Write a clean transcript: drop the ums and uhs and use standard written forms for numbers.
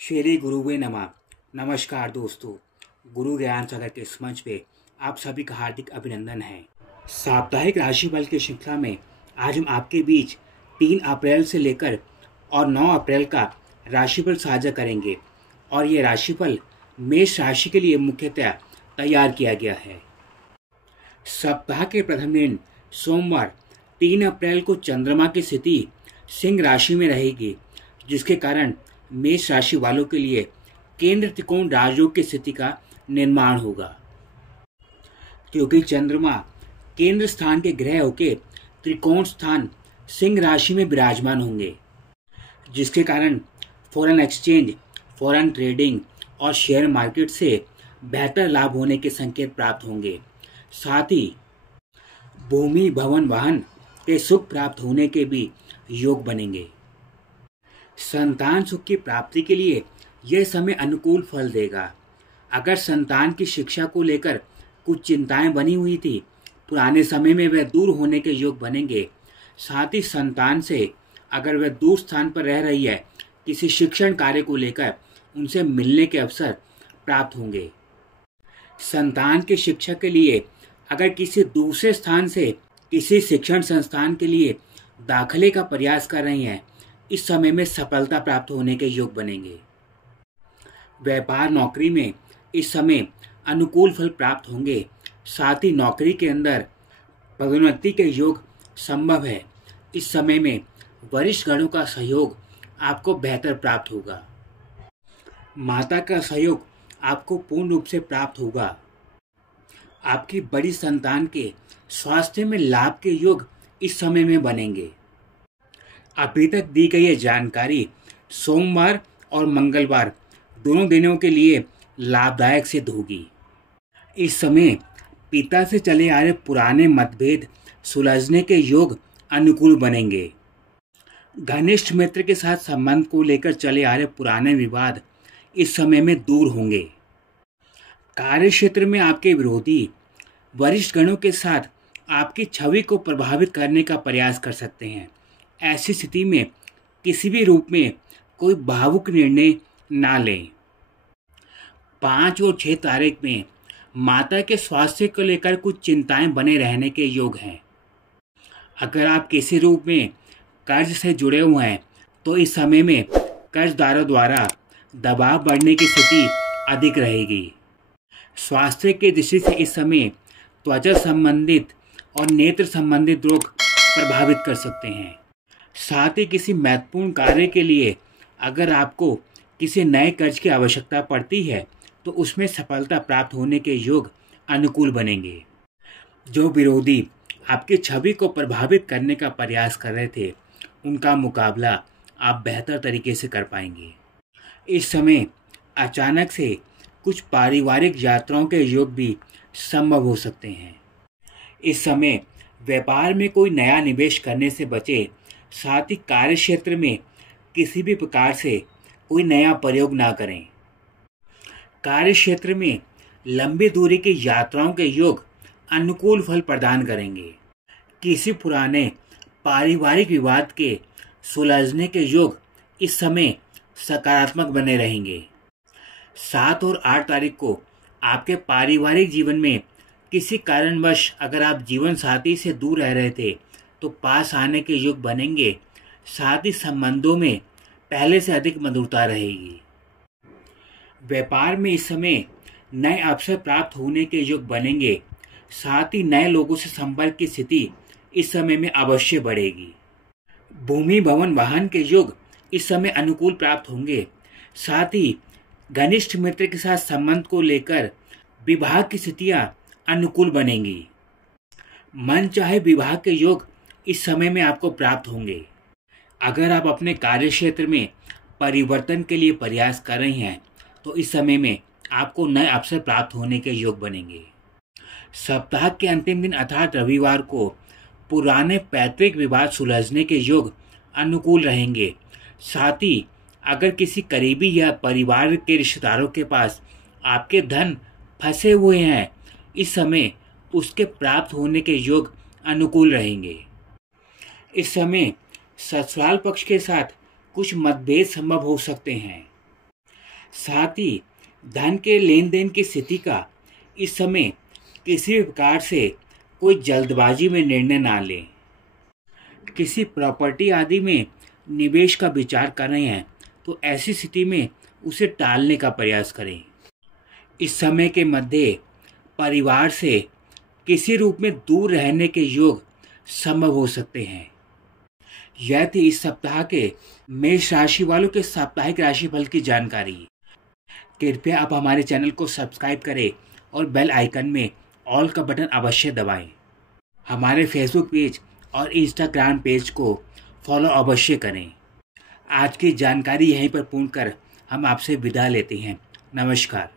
श्री गुरुवे नमः। नमस्कार दोस्तों, गुरु ज्ञान सागर के इस मंच पे आप सभी का हार्दिक अभिनंदन है। साप्ताहिक राशिफल की श्रृंखला में आज हम आपके बीच 3 अप्रैल से लेकर और 9 अप्रैल का राशिफल साझा करेंगे और ये राशिफल मेष राशि के लिए मुख्यतः तैयार किया गया है। सप्ताह के प्रथम दिन सोमवार 3 अप्रैल को चंद्रमा की स्थिति सिंह राशि में रहेगी, जिसके कारण मेष राशि वालों के लिए केंद्र त्रिकोण राजयोग की स्थिति का निर्माण होगा। क्योंकि चंद्रमा केंद्र स्थान के ग्रह होकर त्रिकोण स्थान सिंह राशि में विराजमान होंगे, जिसके कारण फॉरेन एक्सचेंज, फॉरेन ट्रेडिंग और शेयर मार्केट से बेहतर लाभ होने के संकेत प्राप्त होंगे। साथ ही भूमि, भवन, वाहन के सुख प्राप्त होने के भी योग बनेंगे। संतान सुख की प्राप्ति के लिए यह समय अनुकूल फल देगा। अगर संतान की शिक्षा को लेकर कुछ चिंताएं बनी हुई थी, पुराने समय में वह दूर होने के योग बनेंगे। साथ ही संतान से अगर वह दूर स्थान पर रह रही है, किसी शिक्षण कार्य को लेकर उनसे मिलने के अवसर प्राप्त होंगे। संतान की शिक्षा के लिए अगर किसी दूसरे स्थान से किसी शिक्षण संस्थान के लिए दाखिले का प्रयास कर रही हैं, इस समय में सफलता प्राप्त होने के योग बनेंगे। व्यापार नौकरी में इस समय अनुकूल फल प्राप्त होंगे। साथ ही नौकरी के अंदर पदोन्नति के योग संभव है। इस समय में वरिष्ठ गणों का सहयोग आपको बेहतर प्राप्त होगा। माता का सहयोग आपको पूर्ण रूप से प्राप्त होगा। आपकी बड़ी संतान के स्वास्थ्य में लाभ के योग इस समय में बनेंगे। अभी तक दी गई ये जानकारी सोमवार और मंगलवार दोनों दिनों के लिए लाभदायक सिद्ध होगी। इस समय पिता से चले आ रहे पुराने मतभेद सुलझने के योग अनुकूल बनेंगे। घनिष्ठ मित्र के साथ संबंध को लेकर चले आ रहे पुराने विवाद इस समय में दूर होंगे। कार्य क्षेत्र में आपके विरोधी वरिष्ठ गणों के साथ आपकी छवि को प्रभावित करने का प्रयास कर सकते हैं। ऐसी स्थिति में किसी भी रूप में कोई भावुक निर्णय ना लें। 5 और 6 तारीख में माता के स्वास्थ्य को लेकर कुछ चिंताएं बने रहने के योग हैं। अगर आप किसी रूप में कर्ज से जुड़े हुए हैं, तो इस समय में कर्जदारों द्वारा दबाव बढ़ने की स्थिति अधिक रहेगी। स्वास्थ्य की दृष्टि से इस समय त्वचा संबंधित और नेत्र संबंधित रोग प्रभावित कर सकते हैं। साथ ही किसी महत्वपूर्ण कार्य के लिए अगर आपको किसी नए कर्ज की आवश्यकता पड़ती है, तो उसमें सफलता प्राप्त होने के योग अनुकूल बनेंगे। जो विरोधी आपकी छवि को प्रभावित करने का प्रयास कर रहे थे, उनका मुकाबला आप बेहतर तरीके से कर पाएंगे। इस समय अचानक से कुछ पारिवारिक यात्राओं के योग भी संभव हो सकते हैं। इस समय व्यापार में कोई नया निवेश करने से बचे। साथ ही कार्य क्षेत्र में किसी भी प्रकार से कोई नया प्रयोग ना करें। कार्य क्षेत्र में लंबी दूरी की यात्राओं के योग अनुकूल फल प्रदान करेंगे। किसी पुराने पारिवारिक विवाद के सुलझने के योग इस समय सकारात्मक बने रहेंगे। 7 और 8 तारीख को आपके पारिवारिक जीवन में किसी कारणवश अगर आप जीवन साथी से दूर रह रहे थे, तो पास आने के योग बनेंगे। साथ ही संबंधों में पहले से अधिक मधुरता रहेगी। व्यापार में इस समय नए अवसर प्राप्त होने के योग बनेंगे। साथ ही नए लोगों से संपर्क की स्थिति इस समय में अवश्य बढ़ेगी। भूमि, भवन, वाहन के योग इस समय अनुकूल प्राप्त होंगे। साथ ही घनिष्ठ मित्र के साथ संबंध को लेकर विवाह की स्थितियां अनुकूल बनेंगी। मन चाहे विवाह के योग इस समय में आपको प्राप्त होंगे। अगर आप अपने कार्य क्षेत्र में परिवर्तन के लिए प्रयास कर रही हैं, तो इस समय में आपको नए अवसर प्राप्त होने के योग बनेंगे। सप्ताह के अंतिम दिन अर्थात रविवार को पुराने पैतृक विवाद सुलझने के योग अनुकूल रहेंगे। साथ ही अगर किसी करीबी या परिवार के रिश्तेदारों के पास आपके धन फंसे हुए हैं, इस समय उसके प्राप्त होने के योग अनुकूल रहेंगे। इस समय ससुराल पक्ष के साथ कुछ मतभेद संभव हो सकते हैं। साथ ही धन के लेन देन की स्थिति का इस समय किसी भी प्रकार से कोई जल्दबाजी में निर्णय ना लें। किसी प्रॉपर्टी आदि में निवेश का विचार कर रहे हैं तो ऐसी स्थिति में उसे टालने का प्रयास करें। इस समय के मध्य परिवार से किसी रूप में दूर रहने के योग संभव हो सकते हैं। यह थी इस सप्ताह के मेष राशि वालों के साप्ताहिक राशिफल की जानकारी। कृपया आप हमारे चैनल को सब्सक्राइब करें और बेल आइकन में ऑल का बटन अवश्य दबाएं। हमारे फेसबुक पेज और इंस्टाग्राम पेज को फॉलो अवश्य करें। आज की जानकारी यहीं पर पूर्ण कर हम आपसे विदा लेते हैं। नमस्कार।